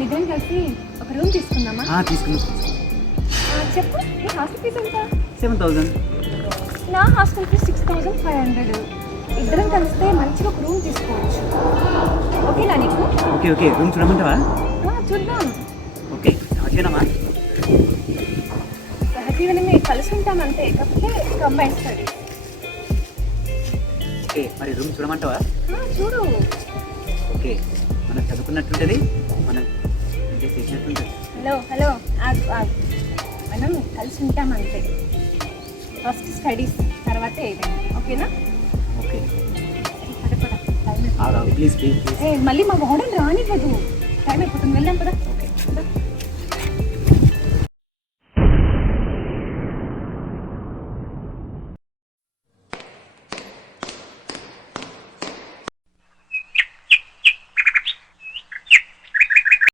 మన ఇద్దరం కలిసి ఒక రూమ్ తీసుకుందామా? తీసుకుందాం. చెప్పు, నీ హాస్టల్ ఫీజు ఎంత? 7,000. నా హాస్టల్ ఫీజు 6,500. ఇద్దరం కలిస్తే మంచిగా ఒక రూమ్ తీసుకోవచ్చు. ఓకేనా నీకు? ఓకే రూమ్ చూడమంటావా? చూద్దాం. ఓకే ఓకేనమ్మా. సహజీవనం మేము కలిసి ఉంటాం అంతే, కాకపోతే కంబైన్ స్టడీ. ఓకే మరి రూమ్ చూడమంటావా? చూడు. ఓకే మనం చదువుకున్నట్టుంటుంది, మనం చేసినట్టుంటుంది. హలో ఆగు. మనం కలిసి ఉంటాం అంతే. ఫస్ట్ స్టడీస్, తర్వాత ఏదైనా. ఓకేనా? Okay please please. మళ్ళీ మా వార్డెన్ రానివ్వదు. టైం అయిపోతుంది, వెళ్దాం కదా.